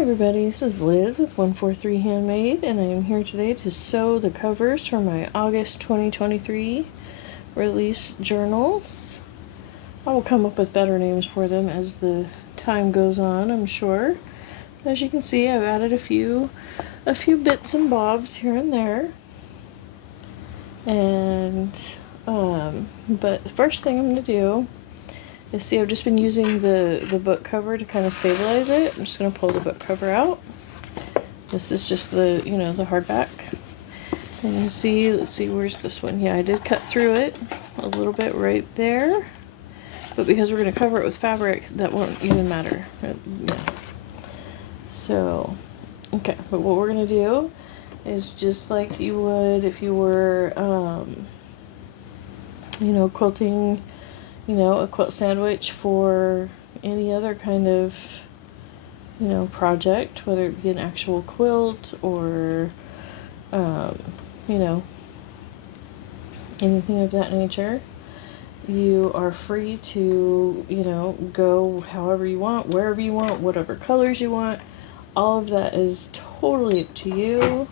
everybody, this is Liz with 143 Handmade, and I am here today to sew the covers for my August 2023 release journals. I will come up with better names for them as the time goes on, I'm sure. As you can see, I've added a few bits and bobs here and there. And but the first thing I'm going to do is, see, I've just been using the book cover to kind of stabilize it. I'm just going to pull the book cover out. This is just the, the hardback. And you see, let's see, where's this one? Yeah, I did cut through it a little bit right there. But because we're going to cover it with fabric, that won't even matter. Yeah. So, okay, but what we're going to do is just like you would if you were, quilting, a quilt sandwich for any other kind of, project, whether it be an actual quilt or, anything of that nature. You are free to, go however you want, wherever you want, whatever colors you want. All of that is totally up to you.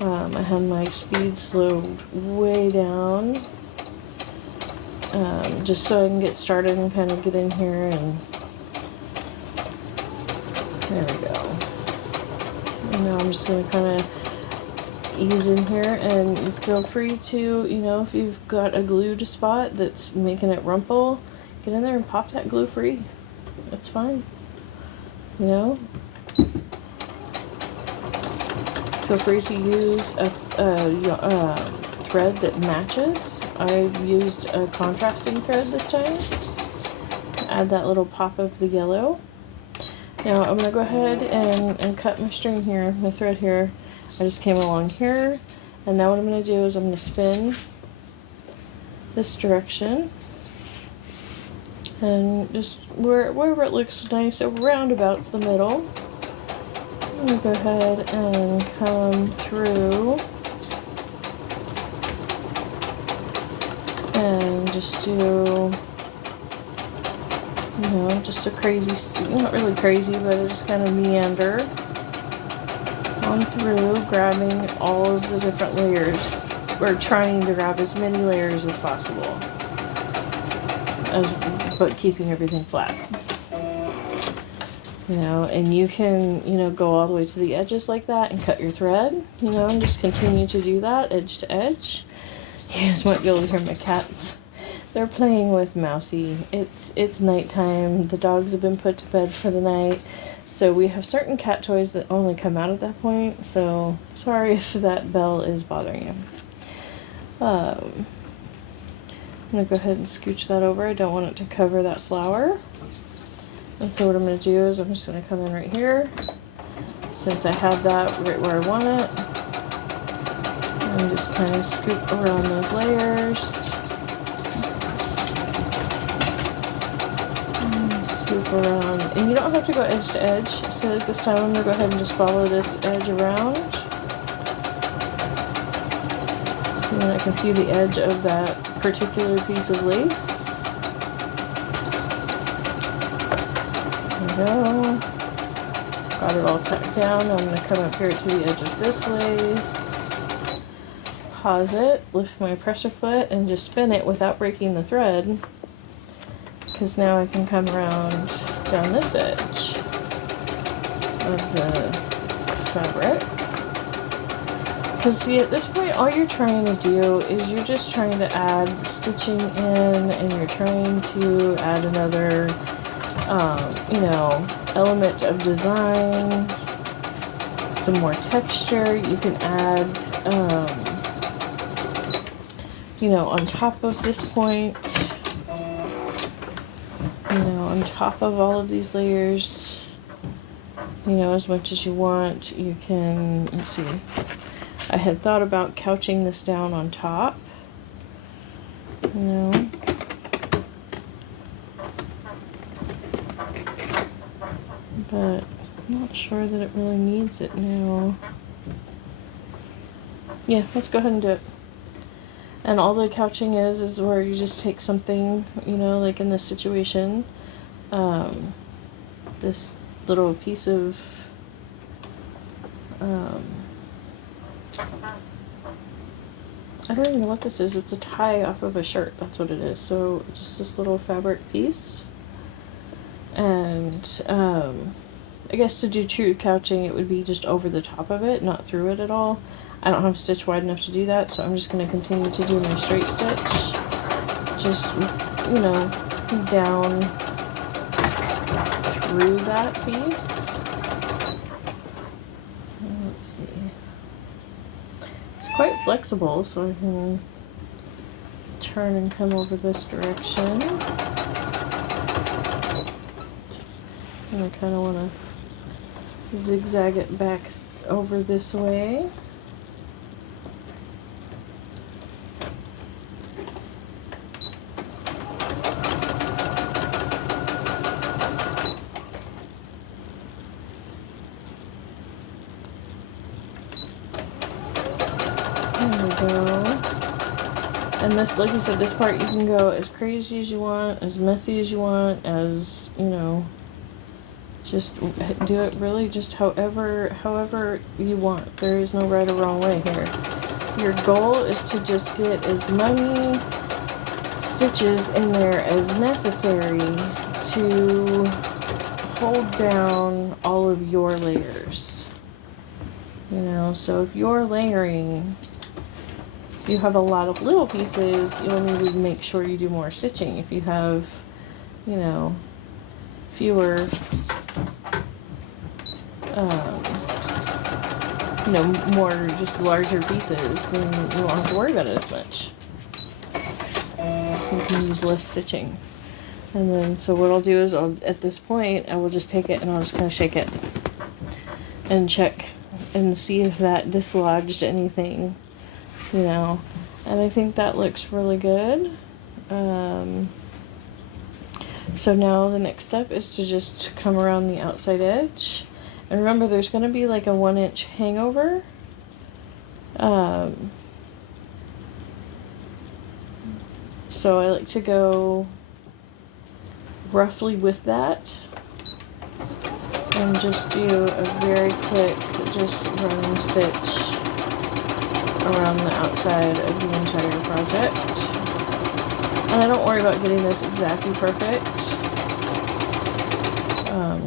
I have my speed slowed way down. Just so I can get started and kind of get in here, and there we go. And now I'm just going to kind of ease in here, and you feel free to, if you've got a glued spot that's making it rumple, get in there and pop that glue free. That's fine. Feel free to use a thread that matches. I've used a contrasting thread this time to add that little pop of the yellow. Now I'm going to go ahead and cut my string here, my thread here. I just came along here, and now what I'm going to do is I'm going to spin this direction, and just wherever it looks nice, around about the middle. I'm going to go ahead and come through and just do, just a crazy, not really crazy, but I just kind of meander on through, grabbing all of the different layers, or trying to grab as many layers as possible, but keeping everything flat. And you can, go all the way to the edges like that and cut your thread, and just continue to do that edge to edge. You guys might be able to hear my cats. They're playing with Mousy. It's nighttime. The dogs have been put to bed for the night. So we have certain cat toys that only come out at that point. So sorry if that bell is bothering you. I'm going to go ahead and scooch that over. I don't want it to cover that flower. And so what I'm going to do is I'm just going to come in right here, since I have that right where I want it. And just kind of scoop around those layers. And scoop around. And you don't have to go edge to edge. So at this time I'm going to go ahead and just follow this edge around. So then I can see the edge of that particular piece of lace. There we go. Got it all tacked down. Now I'm going to come up here to the edge of this lace. Pause it, lift my presser foot, and just spin it without breaking the thread, because now I can come around down this edge of the fabric. Because see, at this point all you're trying to do is you're just trying to add stitching in, and you're trying to add another element of design, some more texture. You can add on top of this point, on top of all of these layers, as much as you want. You can, let's see, I had thought about couching this down on top, but I'm not sure that it really needs it now. Yeah, let's go ahead and do it. And all the couching is where you just take something, like in this situation, this little piece of I don't even know what this is. It's a tie off of a shirt. That's what it is. So just this little fabric piece. And I guess to do true couching, it would be just over the top of it, not through it at all. I don't have a stitch wide enough to do that, so I'm just going to continue to do my straight stitch. Just, you know, down through that piece. Let's see. It's quite flexible, so I can turn and come over this direction. And I kind of want to zigzag it back over this way. There we go. And this, like I said, this part you can go as crazy as you want, as messy as you want, as, you know, just do it really just however you want. There is no right or wrong way here. Your goal is to just get as many stitches in there as necessary to hold down all of your layers. You know, so if you're layering, you have a lot of little pieces, you'll need to make sure you do more stitching. If you have, you know, fewer, you know, more just larger pieces, then you won't have to worry about it as much. You can use less stitching. And then, so what I'll do is, at this point, I will just take it and I'll just kind of shake it and check and see if that dislodged anything, you know. And I think that looks really good. So now the next step is to just come around the outside edge. And remember, there's going to be like a 1-inch hangover. So I like to go roughly with that. And just do a very quick, just running stitch around the outside of the entire project. And I don't worry about getting this exactly perfect,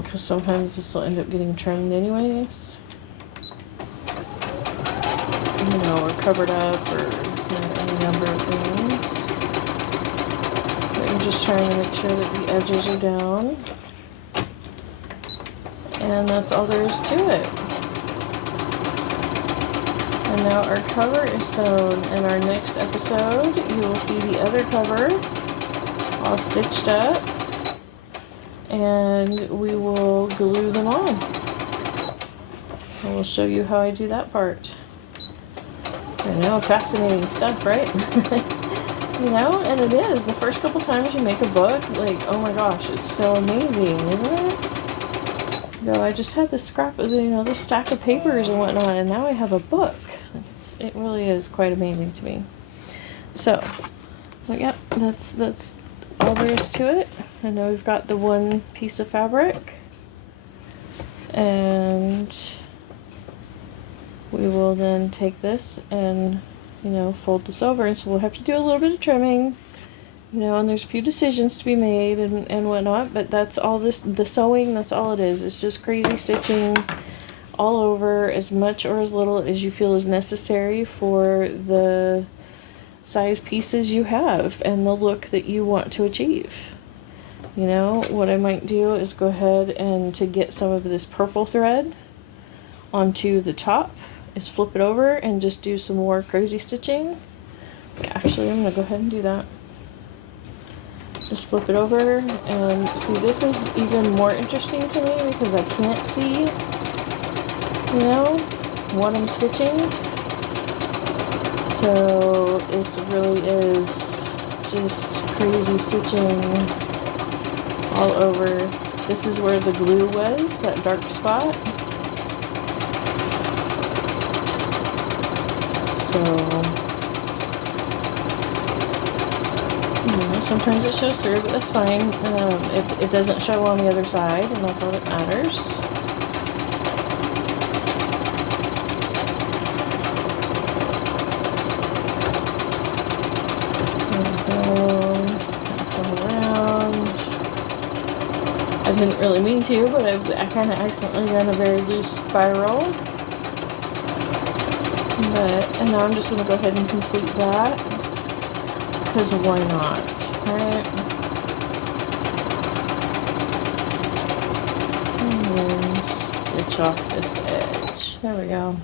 because sometimes this will end up getting trimmed anyways, you know, or covered up, or, you know, any number of things. But I'm just trying to make sure that the edges are down, and that's all there is to it. And now our cover is sewn. In our next episode, you will see the other cover all stitched up, and we will glue them on. And we'll show you how I do that part. I know, fascinating stuff, right? You know, and it is. The first couple times you make a book, like, oh my gosh, it's so amazing, isn't it? So I just had this scrap of, you know, this stack of papers and whatnot, and now I have a book. It really is quite amazing to me. So, but yeah, that's all there is to it. I know we've got the one piece of fabric, and we will then take this and, you know, fold this over, and so we'll have to do a little bit of trimming, you know, and there's a few decisions to be made and whatnot, but that's all this, the sewing, that's all it is. It's just crazy stitching all over, as much or as little as you feel is necessary for the size pieces you have and the look that you want to achieve. You know, what I might do is go ahead and, to get some of this purple thread onto the top, is flip it over and just do some more crazy stitching. Actually, I'm gonna go ahead and do that. Just flip it over, and see, this is even more interesting to me because I can't see, you know, what I'm stitching. So it really is just crazy stitching all over. This is where the glue was, that dark spot. So Sometimes it shows through, but that's fine. It doesn't show on the other side, and that's all that matters. I didn't really mean to, but I kind of accidentally got a very loose spiral. And now I'm just going to go ahead and complete that, because why not, right? And then stitch off this edge. There we go.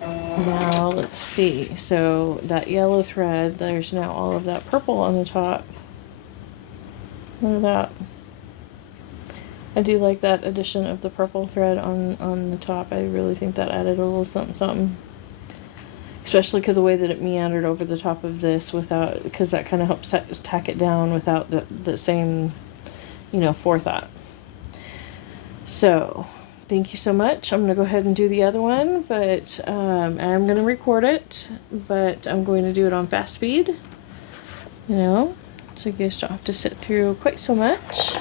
Now let's see. So that yellow thread, there's now all of that purple on the top. Look at that. I do like that addition of the purple thread on the top. I really think that added a little something something. Especially because the way that it meandered over the top of this without, because that kind of helps tack it down without the same, you know, forethought. So, thank you so much. I'm going to go ahead and do the other one, but I'm going to record it, but I'm going to do it on fast speed, you know, so you guys don't have to sit through quite so much.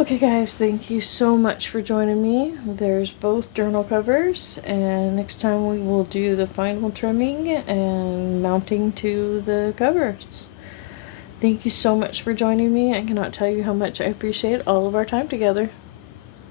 Okay guys, thank you so much for joining me. There's both journal covers, and next time we will do the final trimming and mounting to the covers. Thank you so much for joining me. I cannot tell you how much I appreciate all of our time together.